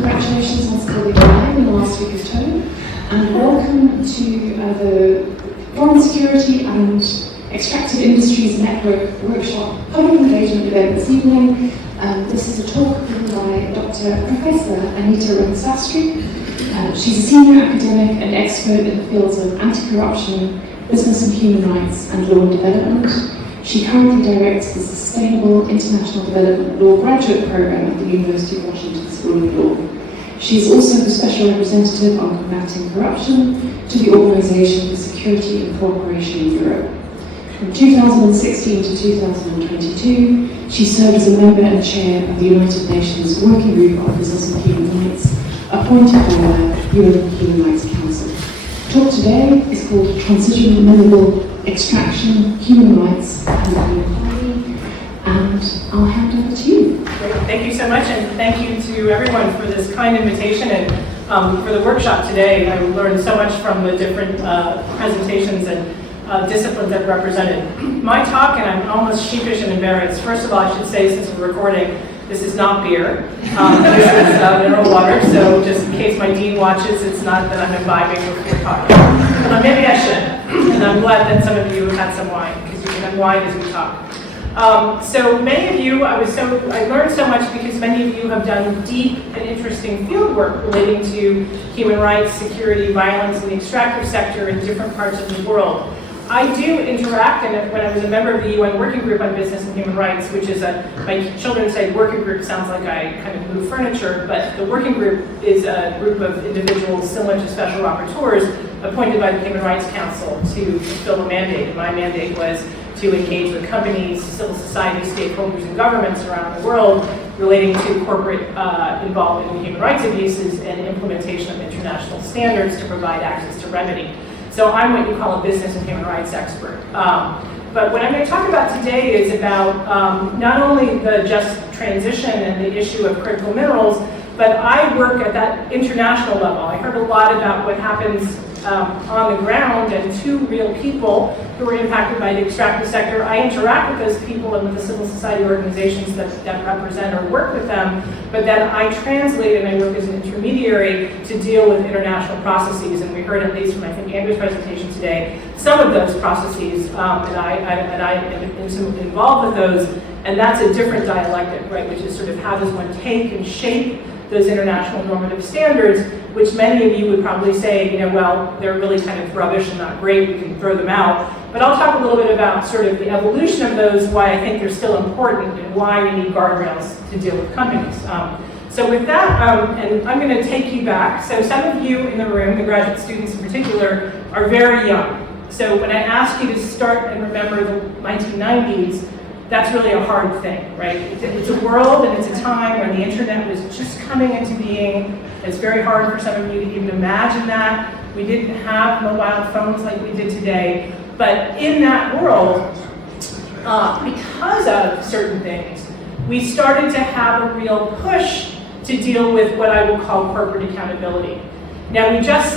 congratulations on scoring high in last week's term, and welcome to the Foreign Security and Extractive Industries Network Workshop Public Engagement event this evening. This is a talk given by Dr. Professor Anita Ramasastry. She's a senior academic and expert in the fields of anti-corruption, business and human rights, and law and development. She currently directs the Sustainable International Development Law Graduate Program at the University of Washington School of Law. She is also the Special Representative on Combating Corruption to the Organization for Security and Cooperation in Europe. From 2016 to 2022, she served as a member and chair of the United Nations Working Group on Business and Human Rights, appointed by the UN Human Rights Council. Talk today is called Transition Mineral Extraction, Human Rights and the Economy, and I'll hand over to you. Great. Thank you so much, and thank you to everyone for this kind invitation and for the workshop today. I learned so much from the different presentations and disciplines that represented. My talk, and I'm almost sheepish and embarrassed. First of all, I should say, since we're recording, this is not beer. This is mineral water, so just in case my dean watches, it's not that I'm imbibing before talking. Maybe I should, and I'm glad that some of you have had some wine, because you can have wine as we talk. So many of you, I learned so much because many of you have done deep and interesting field work relating to human rights, security, violence in the extractive sector in different parts of the world. I do interact, and when I was a member of the UN Working Group on Business and Human Rights, which is my children say working group sounds like I kind of move furniture, but the working group is a group of individuals similar to special rapporteurs appointed by the Human Rights Council to fulfill a mandate. And my mandate was to engage with companies, civil society, stakeholders, and governments around the world relating to corporate involvement in human rights abuses and implementation of international standards to provide access to remedy. So I'm what you call a business and human rights expert. But what I'm going to talk about today is about not only the just transition and the issue of critical minerals, but I work at that international level. I heard a lot about what happens on the ground and to real people who are impacted by the extractive sector. I interact with those people and with the civil society organizations that represent or work with them, but then I translate and I work as an intermediary to deal with international processes. And we heard, at least from I think Andrew's presentation today, some of those processes, and I am involved with those, and that's a different dialectic, right, which is sort of how does one take and shape those international normative standards, which many of you would probably say, well, they're really kind of rubbish and not great, we can throw them out. But I'll talk a little bit about sort of the evolution of those, why I think they're still important, and why we need guardrails to deal with companies. So with that, and I'm going to take you back. So some of you in the room, the graduate students in particular, are very young. So when I ask you to start and remember the 1990s, that's really a hard thing, right? It's a world and it's a time when the internet was just coming into being. It's very hard for some of you to even imagine that. We didn't have mobile phones like we did today. But in that world, because of certain things, we started to have a real push to deal with what I will call corporate accountability. Now we just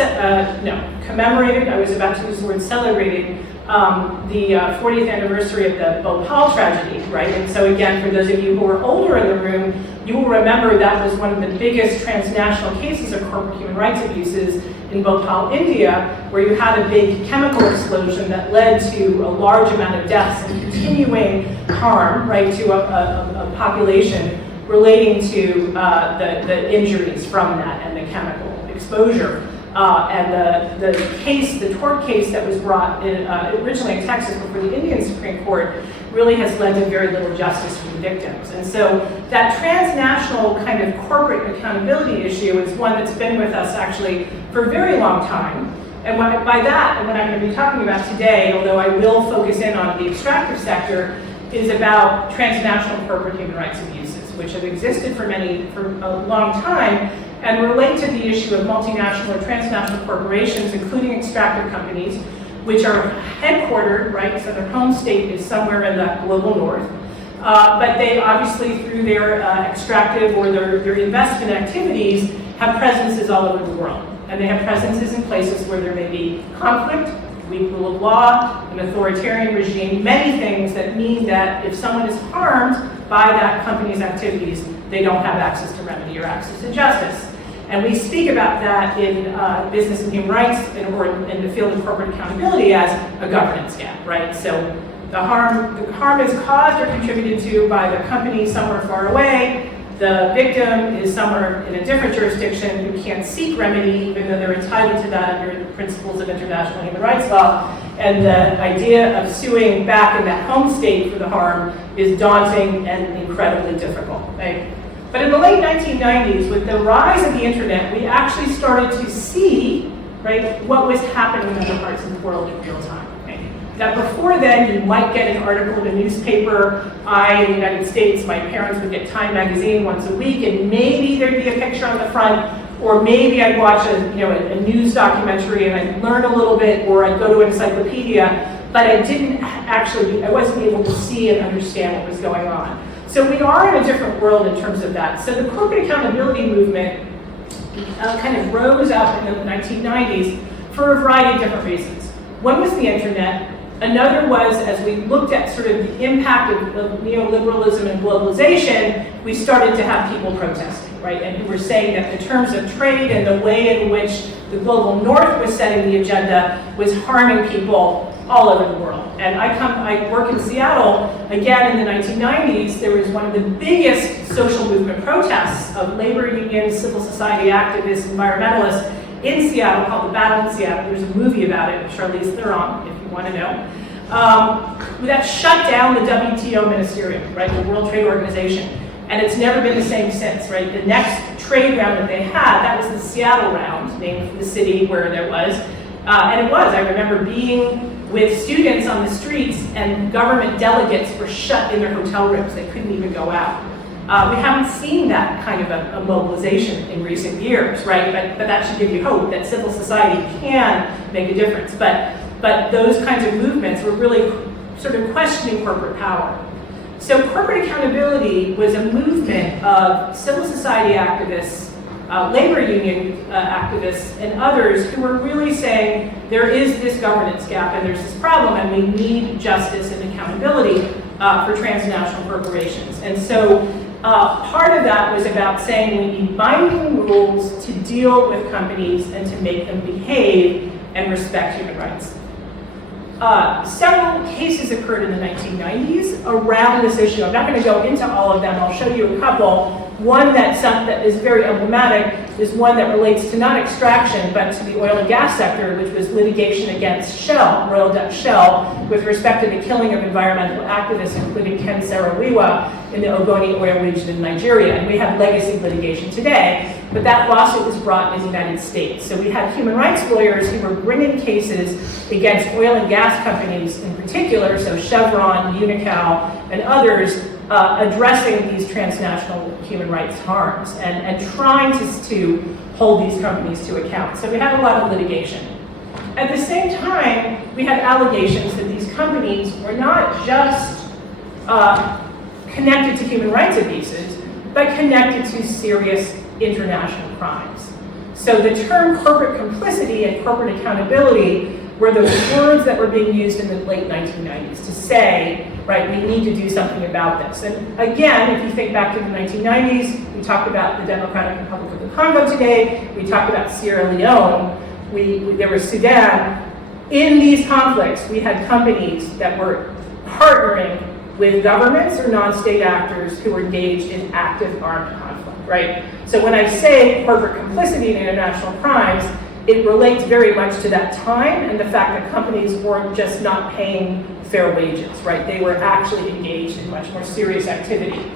commemorated, I was about to use the word celebrating, the 40th anniversary of the Bhopal tragedy, right? And so again, for those of you who are older in the room, you will remember that was one of the biggest transnational cases of corporate human rights abuses in Bhopal, India, where you had a big chemical explosion that led to a large amount of deaths and continuing harm, right, to a population relating to the injuries from that and the chemical exposure. And the tort case that was brought in, originally in Texas before the Indian Supreme Court really has led to very little justice for the victims. And so that transnational kind of corporate accountability issue is one that's been with us actually for a very long time. And by that, and what I'm going to be talking about today, although I will focus in on the extractive sector, is about transnational corporate human rights abuses, which have existed for a long time, and relate to the issue of multinational or transnational corporations, including extractive companies, which are headquartered, right, so their home state is somewhere in the global north, but they obviously, through their extractive or their investment activities, have presences all over the world. And they have presences in places where there may be conflict, weak rule of law, an authoritarian regime, many things that mean that if someone is harmed by that company's activities, they don't have access to remedy or access to justice. And we speak about that in business and human rights or in the field of corporate accountability as a governance gap, right? So the harm is caused or contributed to by the company somewhere far away. The victim is somewhere in a different jurisdiction who can't seek remedy, even though they're entitled to that under the principles of international human rights law. And the idea of suing back in that home state for the harm is daunting and incredibly difficult, right? But in the late 1990s, with the rise of the internet, we actually started to see, right, what was happening in other parts of the world in real time. That before then, you might get an article in a newspaper. In the United States, my parents would get Time magazine once a week, and maybe there'd be a picture on the front, or maybe I'd watch a news documentary and I'd learn a little bit, or I'd go to an encyclopedia, but I wasn't able to see and understand what was going on. So we are in a different world in terms of that. So the corporate accountability movement kind of rose up in the 1990s for a variety of different reasons. One was the internet. Another was, as we looked at sort of the impact of neoliberalism and globalization, we started to have people protesting, right? And who were saying that the terms of trade and the way in which the global north was setting the agenda was harming people all over the world. And I work in Seattle, again in the 1990s, there was one of the biggest social movement protests of labor unions, civil society activists, environmentalists in Seattle called The Battle in Seattle. There's a movie about it, Charlize Theron, if you want to know. That shut down the WTO ministerium, right, the World Trade Organization. And it's never been the same since, right? The next trade round that they had, that was the Seattle round, named for the city where there was. And it was, I remember being with students on the streets and government delegates were shut in their hotel rooms. They couldn't even go out. We haven't seen that kind of a mobilization in recent years, right? But that should give you hope that civil society can make a difference. But those kinds of movements were really sort of questioning corporate power. So corporate accountability was a movement of civil society activists, labor union activists, and others who were really saying there is this governance gap and there's this problem and we need justice and accountability for transnational corporations. And so part of that was about saying we need binding rules to deal with companies and to make them behave and respect human rights. Several cases occurred in the 1990s around this issue. I'm not going to go into all of them. I'll show you a couple. One that is very emblematic is one that relates to not extraction, but to the oil and gas sector, which was litigation against Shell, Royal Dutch Shell, with respect to the killing of environmental activists, including Ken Saro-Wiwa in the Ogoni oil region in Nigeria. And we have legacy litigation today, but that lawsuit was brought in the United States. So we had human rights lawyers who were bringing cases against oil and gas companies in particular, so Chevron, Unocal, and others, addressing these transnational human rights harms and trying to hold these companies to account. So we had a lot of litigation. At the same time, we had allegations that these companies were not just connected to human rights abuses, but connected to serious international crimes. So the term corporate complicity and corporate accountability were the words that were being used in the late 1990s to say, right, we need to do something about this. And again, if you think back to the 1990s, we talked about the Democratic Republic of the Congo today, we talked about Sierra Leone, there was Sudan. In these conflicts, we had companies that were partnering with governments or non-state actors who were engaged in active armed conflict, right? So when I say corporate complicity in international crimes, it relates very much to that time and the fact that companies weren't just not paying fair wages, right? They were actually engaged in much more serious activity.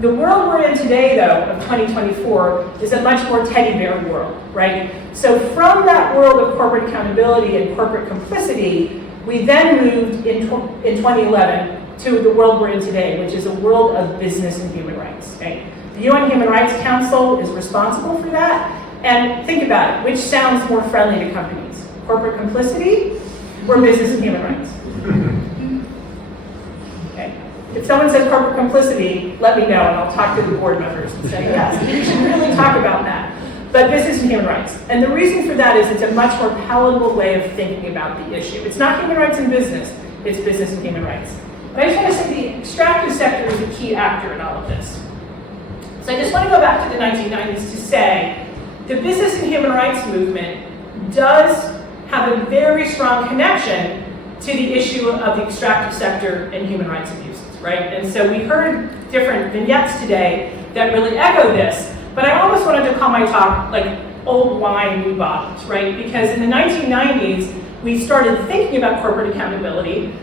The world we're in today, though, of 2024, is a much more teddy bear world, right? So from that world of corporate accountability and corporate complicity, we then moved in 2011 to the world we're in today, which is a world of business and human rights, right? The UN Human Rights Council is responsible for that. And think about it, which sounds more friendly to companies? Corporate complicity or business and human rights? Okay. If someone says corporate complicity, let me know and I'll talk to the board members and say, yes, we should really talk about that. But business and human rights. And the reason for that is it's a much more palatable way of thinking about the issue. It's not human rights and business, it's business and human rights. But I just want to say the extractive sector is a key actor in all of this. So I just want to go back to the 1990s to say the business and human rights movement does have a very strong connection to the issue of the extractive sector and human rights abuses, right? And so we heard different vignettes today that really echo this, but I almost wanted to call my talk like old wine, new bottles, right? Because in the 1990s, we started thinking about corporate accountability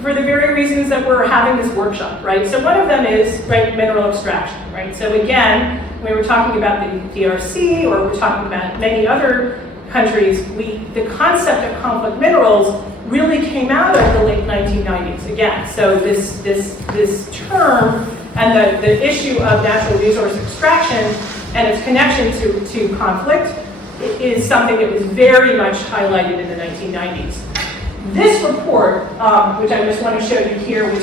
for the very reasons that we're having this workshop, right? So one of them is, right, mineral extraction, right? So again, when we were talking about the DRC or we're talking about many other countries, the concept of conflict minerals really came out of the late 1990s again. So this term and the issue of natural resource extraction and its connection to conflict is something that was very much highlighted in the 1990s. This report, which I just want to show you here, was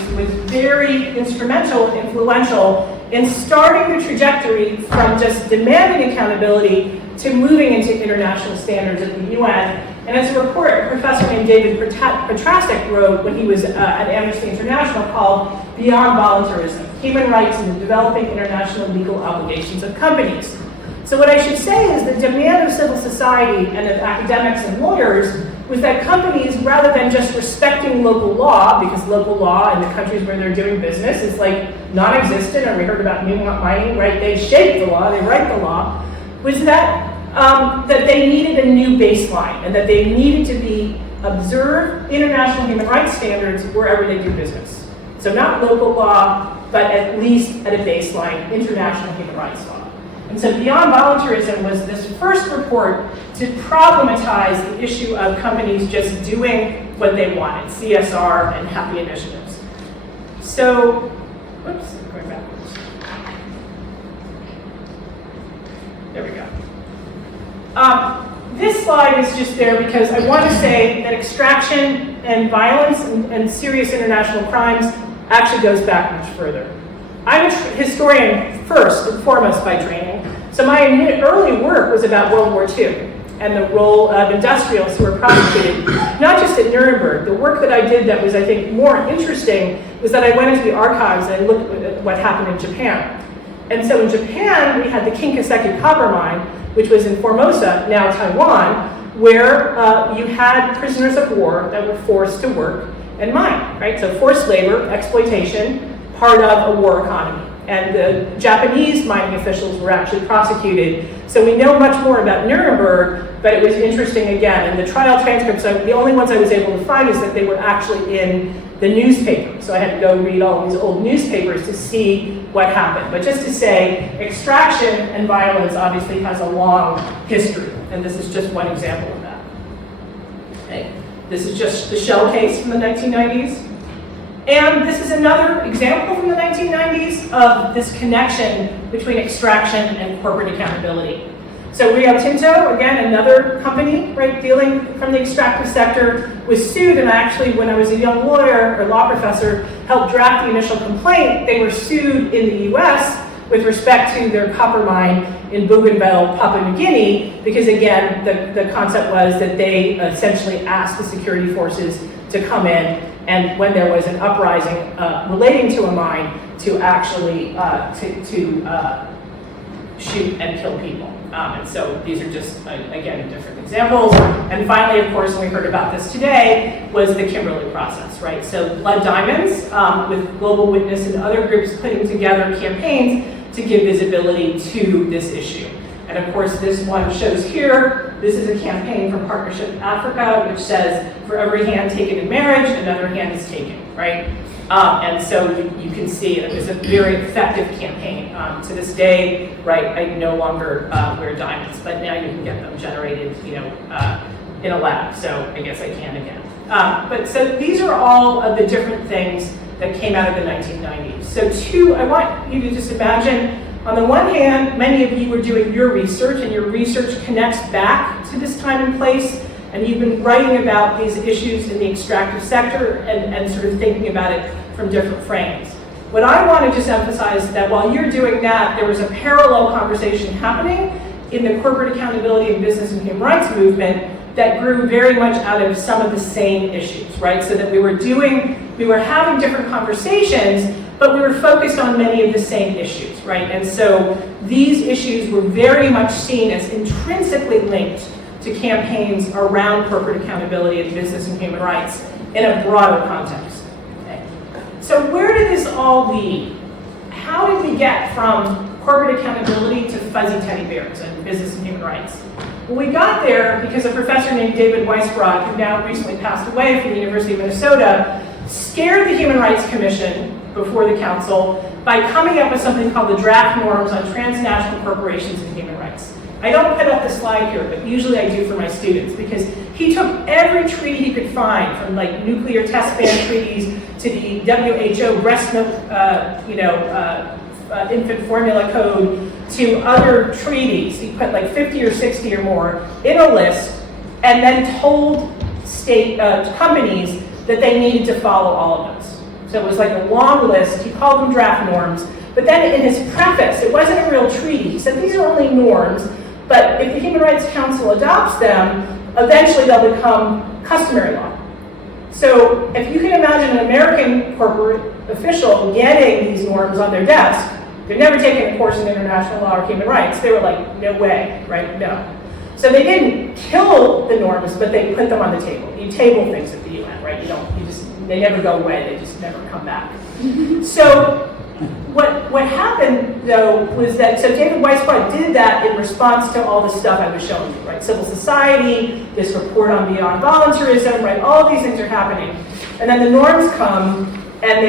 very instrumental and influential in starting the trajectory from just demanding accountability to moving into international standards at the UN. And it's a report a professor named David Petrasek wrote when he was at Amnesty International called Beyond Voluntarism, Human Rights and the Developing International Legal Obligations of Companies. So what I should say is the demand of civil society and of academics and lawyers was that companies, rather than just respecting local law, because local law in the countries where they're doing business is like non-existent, or we heard about mining, right? They shape the law, they write the law, was that that they needed a new baseline and that they needed to observe international human rights standards wherever they do business. So not local law, but at least at a baseline, international human rights law. And so Beyond Voluntarism was this first report to problematize the issue of companies just doing what they wanted, CSR and happy initiatives. So, whoops, going backwards. There we go. This slide is just there because I want to say that extraction and violence and serious international crimes actually goes back much further. I'm a historian first and foremost by training, so my early work was about World War II and the role of industrials who were prosecuted, not just at Nuremberg. The work that I did that was, I think, more interesting was that I went into the archives and I looked at what happened in Japan. And so in Japan, we had the Kinkaseki copper mine, which was in Formosa, now Taiwan, where you had prisoners of war that were forced to work and mine, right? So forced labor, exploitation, part of a war economy. And the Japanese mining officials were actually prosecuted. So we know much more about Nuremberg, but it was interesting again. And the trial transcripts, the only ones I was able to find is that they were actually in the newspaper. So I had to go read all these old newspapers to see what happened. But just to say, extraction and violence obviously has a long history. And this is just one example of that. Okay. This is just the Shell case from the 1990s. And this is another example from the 1990s of this connection between extraction and corporate accountability. So Rio Tinto, again, another company, right, dealing from the extractive sector, was sued, and actually, when I was a young lawyer or law professor, helped draft the initial complaint. They were sued in the US with respect to their copper mine in Bougainville, Papua New Guinea, because again, the concept was that they essentially asked the security forces to come in, and when there was an uprising relating to a mine, to actually shoot and kill people. And so these are just, again, different examples. And finally, of course, when we heard about this today, was the Kimberley process, right? So Blood Diamonds, with Global Witness and other groups putting together campaigns to give visibility to this issue. And of course, this one shows here, this is a campaign from Partnership Africa, which says, for every hand taken in marriage, another hand is taken, right? And so you can see it was a very effective campaign. To this day, right, I no longer wear diamonds, but now you can get them generated, in a lab. So I guess I can again. But so these are all of the different things that came out of the 1990s. So I want you to just imagine, on the one hand, many of you are doing your research, and your research connects back to this time and place, and you've been writing about these issues in the extractive sector and sort of thinking about it from different frames. What I want to just emphasize is that while you're doing that, there was a parallel conversation happening in the corporate accountability and business and human rights movement that grew very much out of some of the same issues, right? So that we were having different conversations, but we were focused on many of the same issues, right? And so these issues were very much seen as intrinsically linked to campaigns around corporate accountability and business and human rights in a broader context. Okay. So where did this all lead? How did we get from corporate accountability to fuzzy teddy bears and business and human rights? Well, we got there because a professor named David Weisbrod, who now recently passed away from the University of Minnesota, scared the Human Rights Commission before the council by coming up with something called the Draft Norms on Transnational Corporations and Human Rights. I don't put up the slide here, but usually I do for my students, because he took every treaty he could find, from like nuclear test ban treaties to the WHO breast milk, infant formula code, to other treaties. He put like 50 or 60 or more in a list, and then told state companies that they needed to follow all of those. So it was like a long list. He called them draft norms. But then in his preface, it wasn't a real treaty. He said these are only norms, but if the Human Rights Council adopts them, eventually they'll become customary law. So if you can imagine an American corporate official getting these norms on their desk, they've never taken a course in international law or human rights. They were like, no way, right? No. So they didn't kill the norms, but they put them on the table. You table things at the UN, right? They never go away. They just never come back. So what happened, though, was that, so David Weisbrod did that in response to all the stuff I was showing you, right? Civil society, this report on beyond voluntarism, right? All these things are happening. And then the norms come, and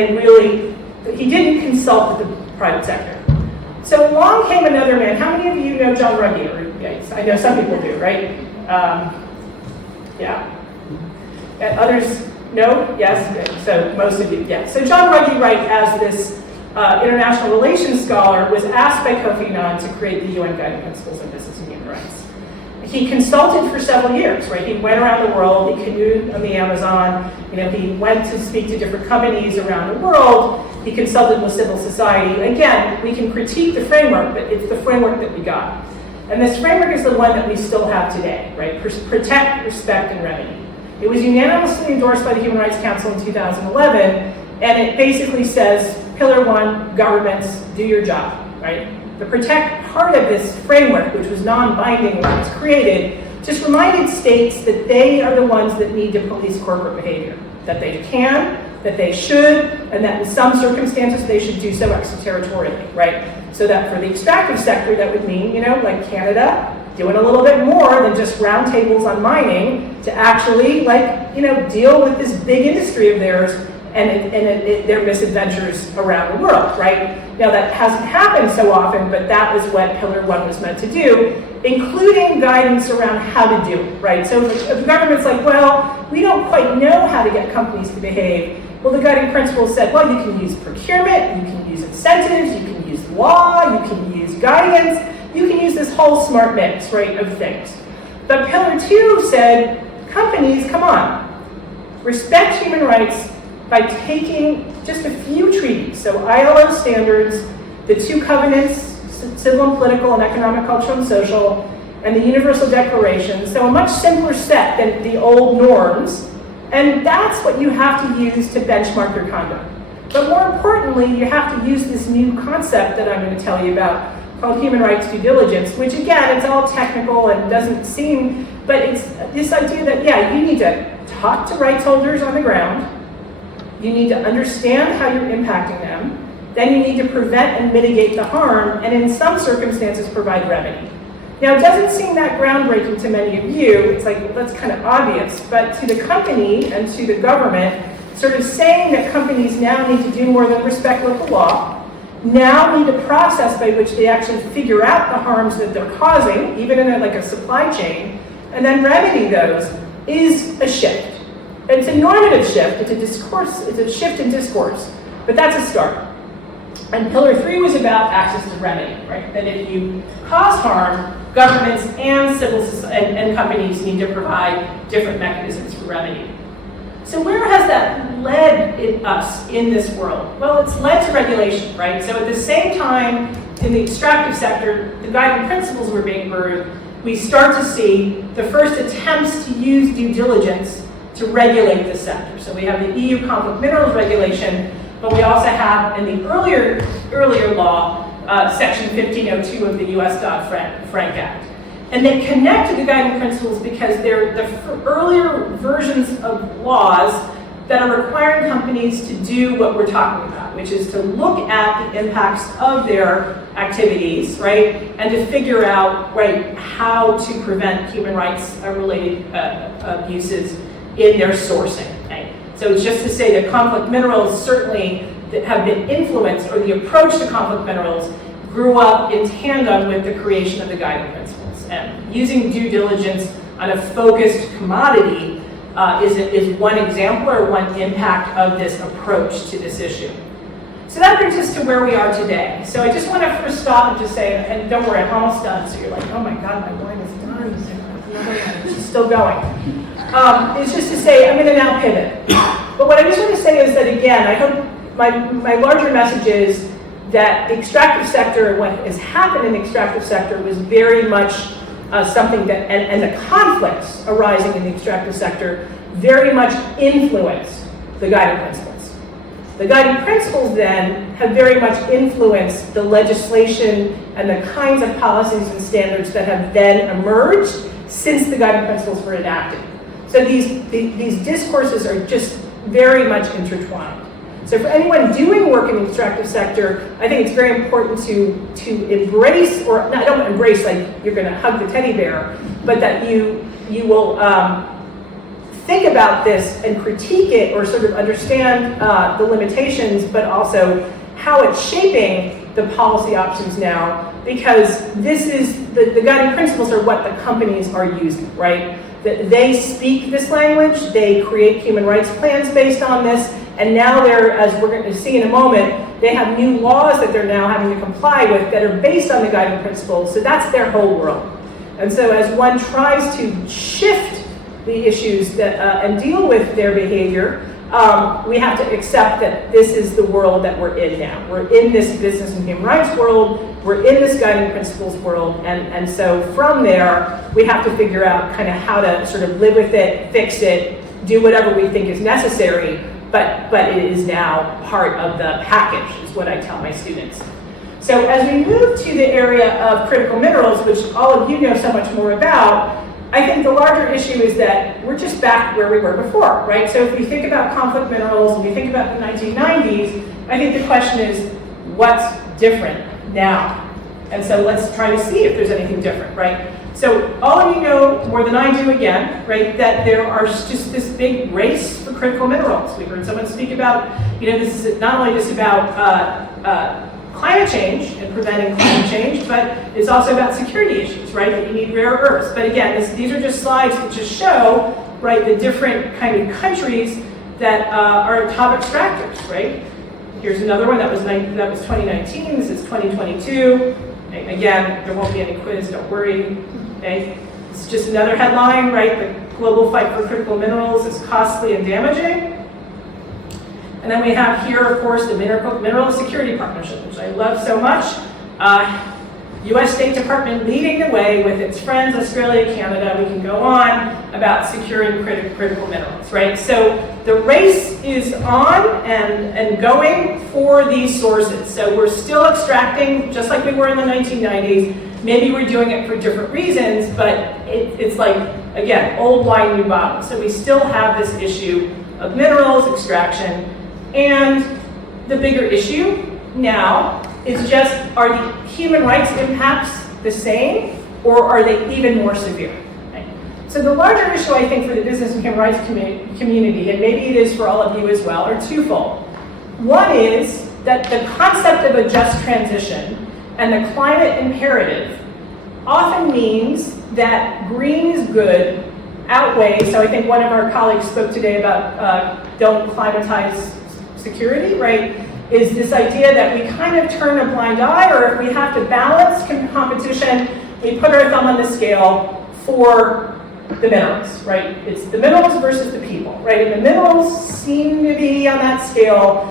he didn't consult with the private sector. So along came another man. How many of you know John Ruggie? I know some people do, right? Yeah. Others, no? Yes? Okay. So most of you, yeah. So John Ruggie, right, as this international relations scholar, was asked by Kofi Annan to create the UN Guiding Principles on Business and Human Rights. He consulted for several years, right? He went around the world, he canoed on the Amazon, he went to speak to different companies around the world, he consulted with civil society. Again, we can critique the framework, but it's the framework that we got. And this framework is the one that we still have today, right? Protect, respect, and remedy. It was unanimously endorsed by the Human Rights Council in 2011, and it basically says, Pillar 1, governments, do your job, right? The protect part of this framework, which was non-binding when it was created, just reminded states that they are the ones that need to police corporate behavior, that they can, that they should, and that in some circumstances they should do so extraterritorially, right? So that for the extractive sector, that would mean, like Canada, doing a little bit more than just roundtables on mining to actually, deal with this big industry of theirs and their misadventures around the world, right? Now that hasn't happened so often, but that was what Pillar 1 was meant to do, including guidance around how to do it, right? So if the government's like, well, we don't quite know how to get companies to behave, well, the guiding principles said, well, you can use procurement, you can use incentives, you can use law, you can use guidance, you can use this whole smart mix, right, of things. But Pillar 2 said, companies, come on, respect human rights by taking just a few treaties, so ILO standards, the 2 covenants, civil and political and economic, cultural, and social, and the Universal Declaration, so a much simpler set than the old norms, and that's what you have to use to benchmark your conduct. But more importantly, you have to use this new concept that I'm going to tell you about, called human rights due diligence, which again, it's all technical and doesn't seem, but it's this idea that, yeah, you need to talk to rights holders on the ground, you need to understand how you're impacting them, then you need to prevent and mitigate the harm, and in some circumstances provide remedy. Now, it doesn't seem that groundbreaking to many of you. It's like, well, that's kind of obvious, but to the company and to the government, sort of saying that companies now need to do more than respect local law, now need a process by which they actually figure out the harms that they're causing, even in a supply chain, and then remedy those, is a shift. It's a normative shift, it's a discourse, it's a shift in discourse, but that's a start. And Pillar 3 was about access to remedy, right? That if you cause harm, governments and civil society and companies need to provide different mechanisms for remedy. So where has that led us in this world? Well, it's led to regulation, right? So at the same time, in the extractive sector, the guiding principles were being birthed, we start to see the first attempts to use due diligence to regulate this sector. So we have the EU conflict minerals regulation, but we also have in the earlier law, Section 1502 of the U.S. Dodd-Frank Act. And they connect to the guiding principles because they're the earlier versions of laws that are requiring companies to do what we're talking about, which is to look at the impacts of their activities, right, and to figure out, right, how to prevent human rights related abuses in their sourcing. Okay? So it's just to say that conflict minerals certainly that have been influenced, or the approach to conflict minerals grew up in tandem with the creation of the guiding principles. And using due diligence on a focused commodity is one example or one impact of this approach to this issue. So that brings us to where we are today. So I just want to first stop and just say, and don't worry, I'm almost done. So you're like, oh my God, my wine is done. It's still going. It's just to say, I'm going to now pivot. But what I just want to say is that, again, I hope my larger message is that the extractive sector, what has happened in the extractive sector was very much something that, and the conflicts arising in the extractive sector very much influenced the guiding principles. The guiding principles then have very much influenced the legislation and the kinds of policies and standards that have then emerged since the guiding principles were enacted. So these discourses are just very much intertwined. So for anyone doing work in the extractive sector, I think it's very important to embrace, or not, don't embrace like you're going to hug the teddy bear, but that you will think about this and critique it, or sort of understand the limitations, but also how it's shaping the policy options now, because this is, the guiding principles are what the companies are using, right? They speak this language, they create human rights plans based on this, and now they're, as we're going to see in a moment, they have new laws that they're now having to comply with that are based on the guiding principles, so that's their whole world. And so as one tries to shift the issues that, and deal with their behavior, we have to accept that this is the world that we're in now. We're in this business and human rights world, we're in this guiding principles world, and so from there, we have to figure out kind of how to sort of live with it, fix it, do whatever we think is necessary, but it is now part of the package, is what I tell my students. So as we move to the area of critical minerals, which all of you know so much more about, I think the larger issue is that we're just back where we were before, right? So if we think about conflict minerals and we think about the 1990s, I think the question is, what's different now? And so let's try to see if there's anything different, right? So all of you know more than I do, again, right, that there are just this big race for critical minerals. We heard someone speak about, this is not only just about climate change and preventing climate change, but it's also about security issues, right, that you need rare earths. But again, these are just slides that just show, right, the different kind of countries that are top extractors, right? Here's another one that was 2019, this is 2022. Again, there won't be any quiz, don't worry. Okay? It's just another headline, right? The global fight for critical minerals is costly and damaging. And then we have here, of course, the Mineral Security Partnership, which I love so much. U.S. State Department leading the way with its friends, Australia, Canada. We can go on about securing critical minerals, right? So the race is on and going for these sources. So we're still extracting, just like we were in the 1990s. Maybe we're doing it for different reasons, but it's like, again, old wine, new bottle. So we still have this issue of minerals extraction. And the bigger issue now is just, are the human rights impacts the same, or are they even more severe? Okay. So the larger issue, I think, for the business and human rights community, and maybe it is for all of you as well, are twofold. One is that the concept of a just transition and the climate imperative often means that green is good outweighs, so I think one of our colleagues spoke today about don't climatize security, right, is this idea that we kind of turn a blind eye, or if we have to balance competition, we put our thumb on the scale for the minerals, right? It's the minerals versus the people, right? And the minerals seem to be on that scale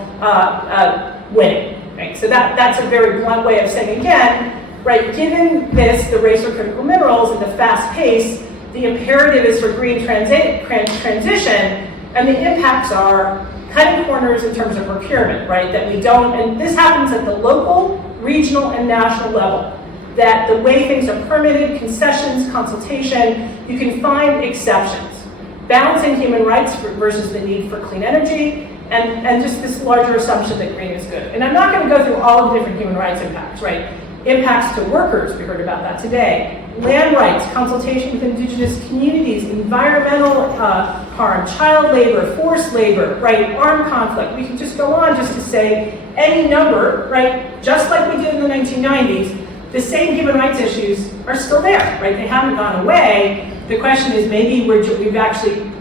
winning, right? So that's a very blunt way of saying, again, right, given this, the race for critical minerals and the fast pace, the imperative is for green transition, and the impacts are cutting corners in terms of procurement, right? That we don't, and this happens at the local, regional, and national level. That the way things are permitted, concessions, consultation, you can find exceptions. Balancing human rights versus the need for clean energy, and just this larger assumption that green is good. And I'm not going to go through all of the different human rights impacts, right? Impacts to workers, we heard about that today. Land rights, consultation with indigenous communities, environmental harm, child labor, forced labor, right? Armed conflict. We can just go on just to say any number, right? Just like we did in the 1990s, the same human rights issues are still there, right? They haven't gone away. The question is maybe we've actually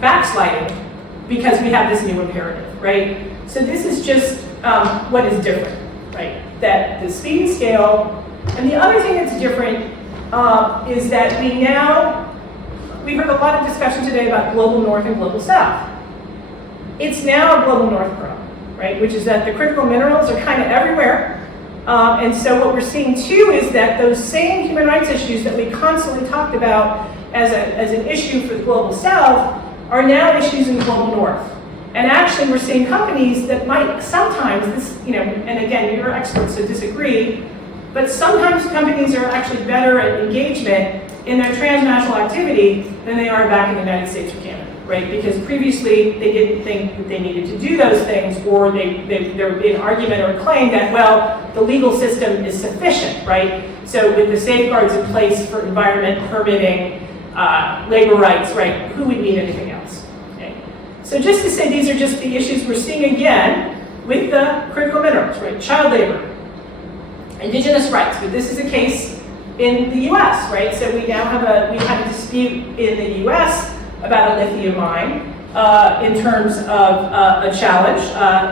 backsliding because we have this new imperative, right? So this is just what is different, right? That the speed and scale, and the other thing that's different is that we heard a lot of discussion today about global north and global south. It's now a global north problem, right? Which is that the critical minerals are kind of everywhere. And so what we're seeing too is that those same human rights issues that we constantly talked about as an issue for the global south are now issues in the global north. And actually we're seeing companies that might sometimes, and again, you're experts so disagree, but sometimes companies are actually better at engagement in their transnational activity than they are back in the United States or Canada, right? Because previously they didn't think that they needed to do those things, or there would be an argument or a claim that, well, the legal system is sufficient, right? So with the safeguards in place for environment, permitting, labor rights, right, who would need anything else? Okay. So just to say these are just the issues we're seeing again with the critical minerals, right? Child labor, indigenous rights, but this is a case in the US, right? So we now have we had a dispute in the US about a lithium mine in terms of a challenge,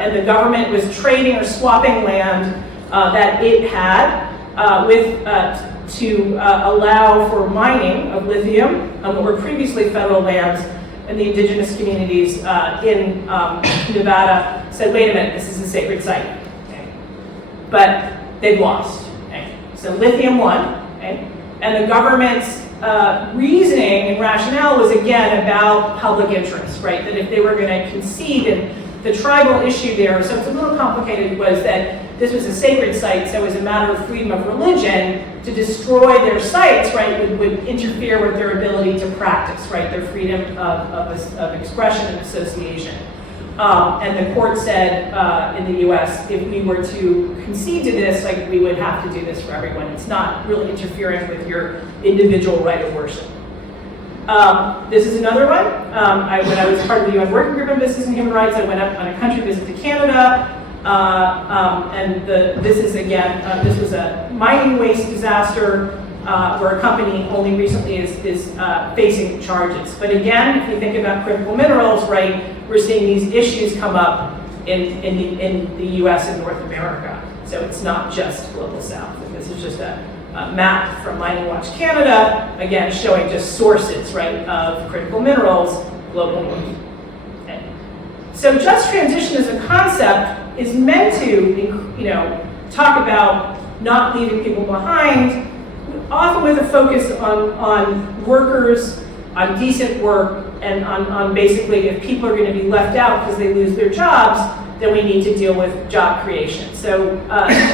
and the government was trading or swapping land that it had to allow for mining of lithium on what were previously federal lands, and the indigenous communities in Nevada said, wait a minute, this is a sacred site. Okay. But they've lost. Okay. So lithium won, okay. And the government's reasoning and rationale was again about public interest, right? That if they were going to concede, and the tribal issue there, so it's a little complicated, was that this was a sacred site, so it was a matter of freedom of religion. To destroy their sites, right, would interfere with their ability to practice, right, their freedom of expression and association. And the court said in the US, if we were to concede to this, like, we would have to do this for everyone. It's not really interfering with your individual right of worship. This is another one. When I was part of the UN Working Group on Business and Human Rights, I went up on a country visit to Canada. This is again, this was a mining waste disaster where a company only recently is facing charges. But again, if we think about critical minerals, right, we're seeing these issues come up in the US and North America. So it's not just Global South. And this is just a map from Mining Watch Canada, again, showing just sources, right, of critical minerals globally. Okay. So just transition as a concept is meant to, talk about not leaving people behind, often with a focus on workers, on decent work, and on basically if people are going to be left out because they lose their jobs, then we need to deal with job creation. So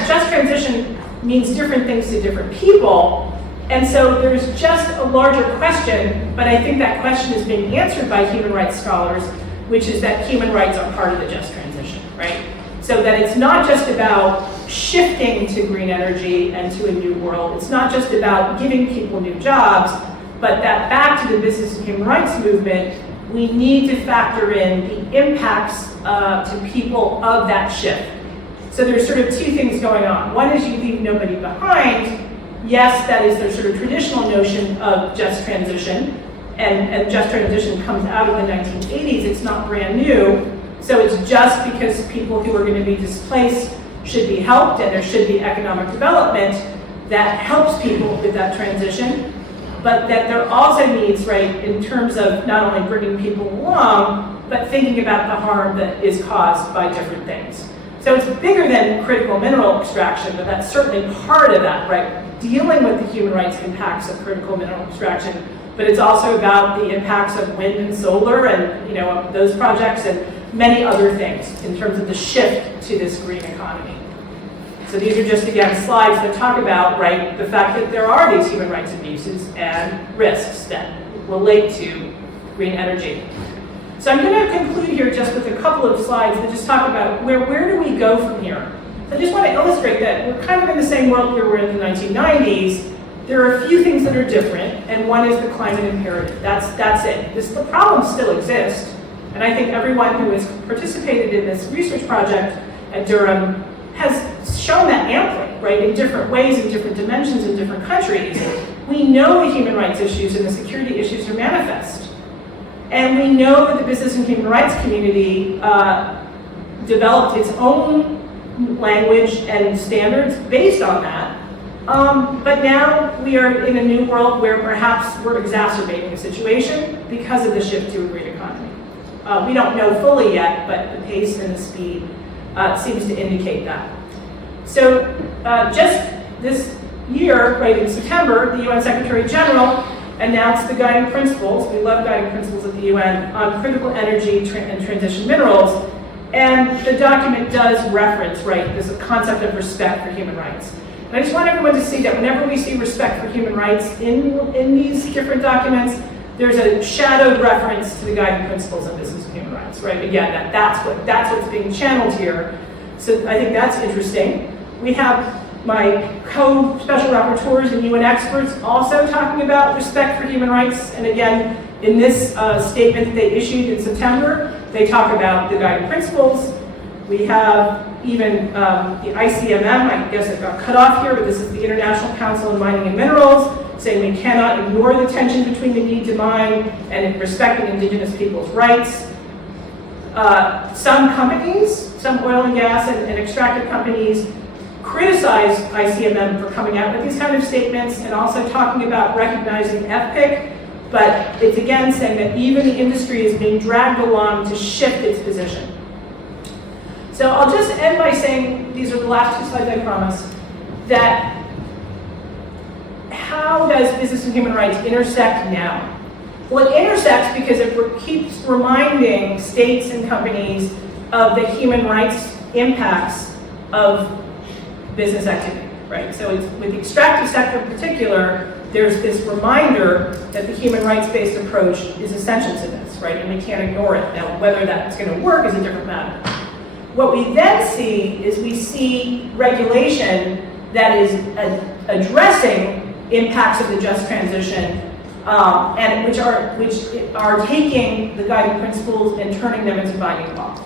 just transition means different things to different people, and so there's just a larger question, but I think that question is being answered by human rights scholars, which is that human rights are part of the just transition, right? So that it's not just about shifting to green energy and to a new world. It's not just about giving people new jobs, but that back to the business and human rights movement, we need to factor in the impacts to people of that shift. So there's sort of two things going on. One is you leave nobody behind. Yes, that is their sort of traditional notion of just transition, and just transition comes out of the 1980s. It's not brand new. So it's just because people who are going to be displaced should be helped, and there should be economic development that helps people with that transition, but that there also needs, right, in terms of not only bringing people along, but thinking about the harm that is caused by different things. So it's bigger than critical mineral extraction, but that's certainly part of that, right? Dealing with the human rights impacts of critical mineral extraction, but it's also about the impacts of wind and solar and, you know, those projects and many other things in terms of the shift to this green economy. So these are just, again, slides that talk about, right, the fact that there are these human rights abuses and risks that relate to green energy. So I'm going to conclude here just with a couple of slides that just talk about where do we go from here. So I just want to illustrate that we're kind of in the same world we were in the 1990s. There are a few things that are different, and one is the climate imperative. That's it. The problems still exist, and I think everyone who has participated in this research project at Durham has shown that amply, right, in different ways, in different dimensions, in different countries. We know the human rights issues and the security issues are manifest. And we know that the business and human rights community developed its own language and standards based on that. But now we are in a new world where perhaps we're exacerbating the situation because of the shift to a green economy. We don't know fully yet, but the pace and the speed seems to indicate that. So just this year, right in September, the UN Secretary General announced the guiding principles, we love guiding principles at the UN, on critical energy and transition minerals. And the document does reference, right, this concept of respect for human rights. And I just want everyone to see that whenever we see respect for human rights in these different documents, there's a shadowed reference to the guiding principles of business and human rights, right? Again, that's what's being channeled here. So I think that's interesting. We have my co-special rapporteurs and UN experts also talking about respect for human rights. And again, in this statement that they issued in September, they talk about the guiding principles. We have even the ICMM, I guess it got cut off here, but this is the International Council on Mining and Minerals, saying we cannot ignore the tension between the need to mine and respecting indigenous people's rights. Some companies, some oil and gas and extractive companies, criticize ICMM for coming out with these kind of statements and also talking about recognizing FPIC, but it's again saying that even the industry is being dragged along to shift its position. So I'll just end by saying, these are the last two slides I promise, that how does business and human rights intersect now? Well, it intersects because it keeps reminding states and companies of the human rights impacts of business activity, right? So it's, with the extractive sector in particular, there's this reminder that the human rights-based approach is essential to this, right? And we can't ignore it. Now, whether that's going to work is a different matter. What we then see is we see regulation that is addressing impacts of the just transition, and which are taking the guiding principles and turning them into binding law.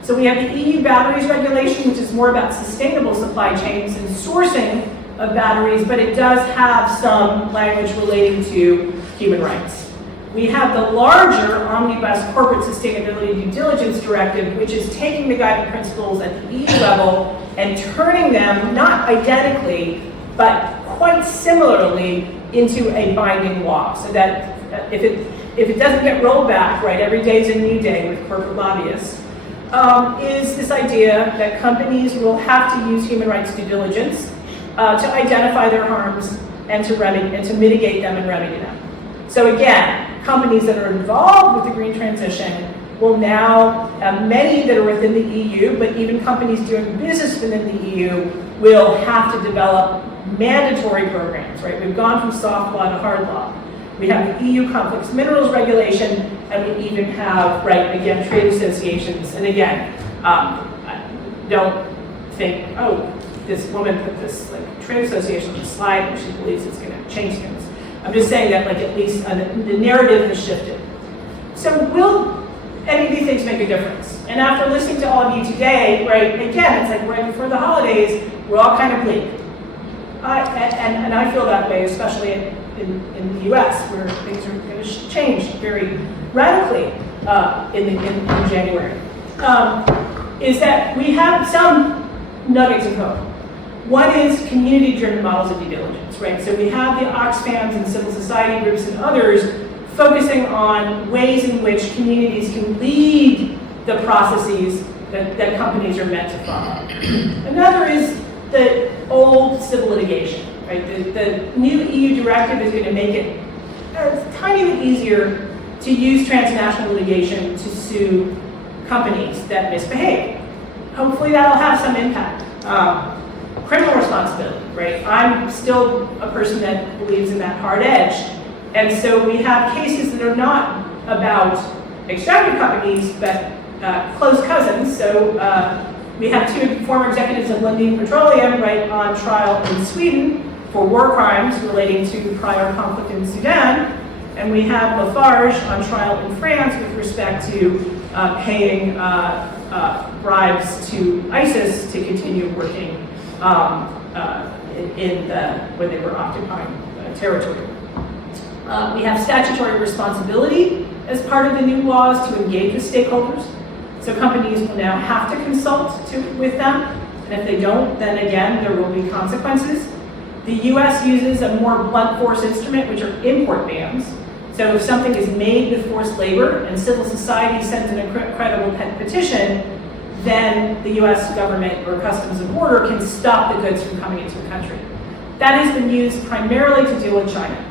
So we have the EU batteries regulation, which is more about sustainable supply chains and sourcing of batteries, but it does have some language relating to human rights. We have the larger Omnibus Corporate Sustainability Due Diligence Directive, which is taking the guiding principles at the EU level and turning them, not identically, but quite similarly, into a binding law. So that if it doesn't get rolled back, right, every day is a new day with corporate lobbyists, is this idea that companies will have to use human rights due diligence to identify their harms and to mitigate them and remedy them. So again, companies that are involved with the green transition will now, many that are within the EU, but even companies doing business within the EU will have to develop mandatory programs, right? We've gone from soft law to hard law. We have the EU Complex Minerals Regulation, and we even have, right, again, trade associations. And again, don't think, oh, this woman put this trade association on the slide and she believes it's going to change things. I'm just saying that at least the narrative has shifted. So will any of these things make a difference? And after listening to all of you today, right, again, it's like right before the holidays, we're all kind of bleak. And I feel that way, especially in the US, where things are going to change very radically in January, is that we have some nuggets of hope. One is community-driven models of due diligence, right? So we have the Oxfams and civil society groups and others focusing on ways in which communities can lead the processes that companies are meant to follow. Another is the old civil litigation, right? The new EU directive is going to make it a tiny bit easier to use transnational litigation to sue companies that misbehave. Hopefully that'll have some impact. Criminal responsibility, right? I'm still a person that believes in that hard edge. And so we have cases that are not about extractive companies, but close cousins. So we have two former executives of Lundin Petroleum, right, on trial in Sweden for war crimes relating to prior conflict in Sudan. And we have Lafarge on trial in France with respect to paying bribes to ISIS to continue working when they were occupying territory. We have statutory responsibility as part of the new laws to engage with stakeholders. So companies will now have to consult with them, and if they don't, then again, there will be consequences. The US uses a more blunt force instrument, which are import bans. So if something is made with forced labor and civil society sends an incredible petition, then the US government or Customs and Border can stop the goods from coming into the country. That has been used primarily to deal with China.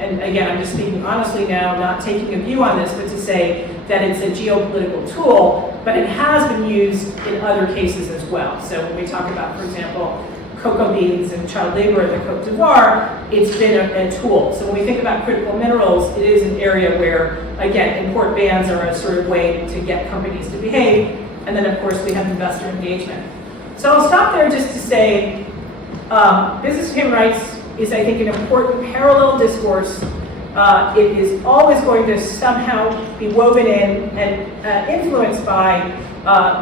And again, I'm just speaking honestly now, not taking a view on this, but to say that it's a geopolitical tool, but it has been used in other cases as well. So when we talk about, for example, cocoa beans and child labor in the Côte d'Ivoire, it's been a tool. So when we think about critical minerals, it is an area where, again, import bans are a sort of way to get companies to behave. And then, of course, we have investor engagement. So I'll stop there just to say business and human rights is, I think, an important parallel discourse. It is always going to somehow be woven in and influenced by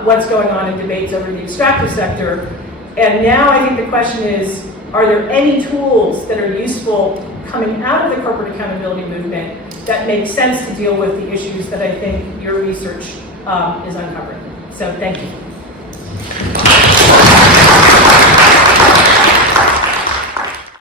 what's going on in debates over the extractive sector. And now I think the question is, are there any tools that are useful coming out of the corporate accountability movement that make sense to deal with the issues that I think your research is uncovering? So thank you.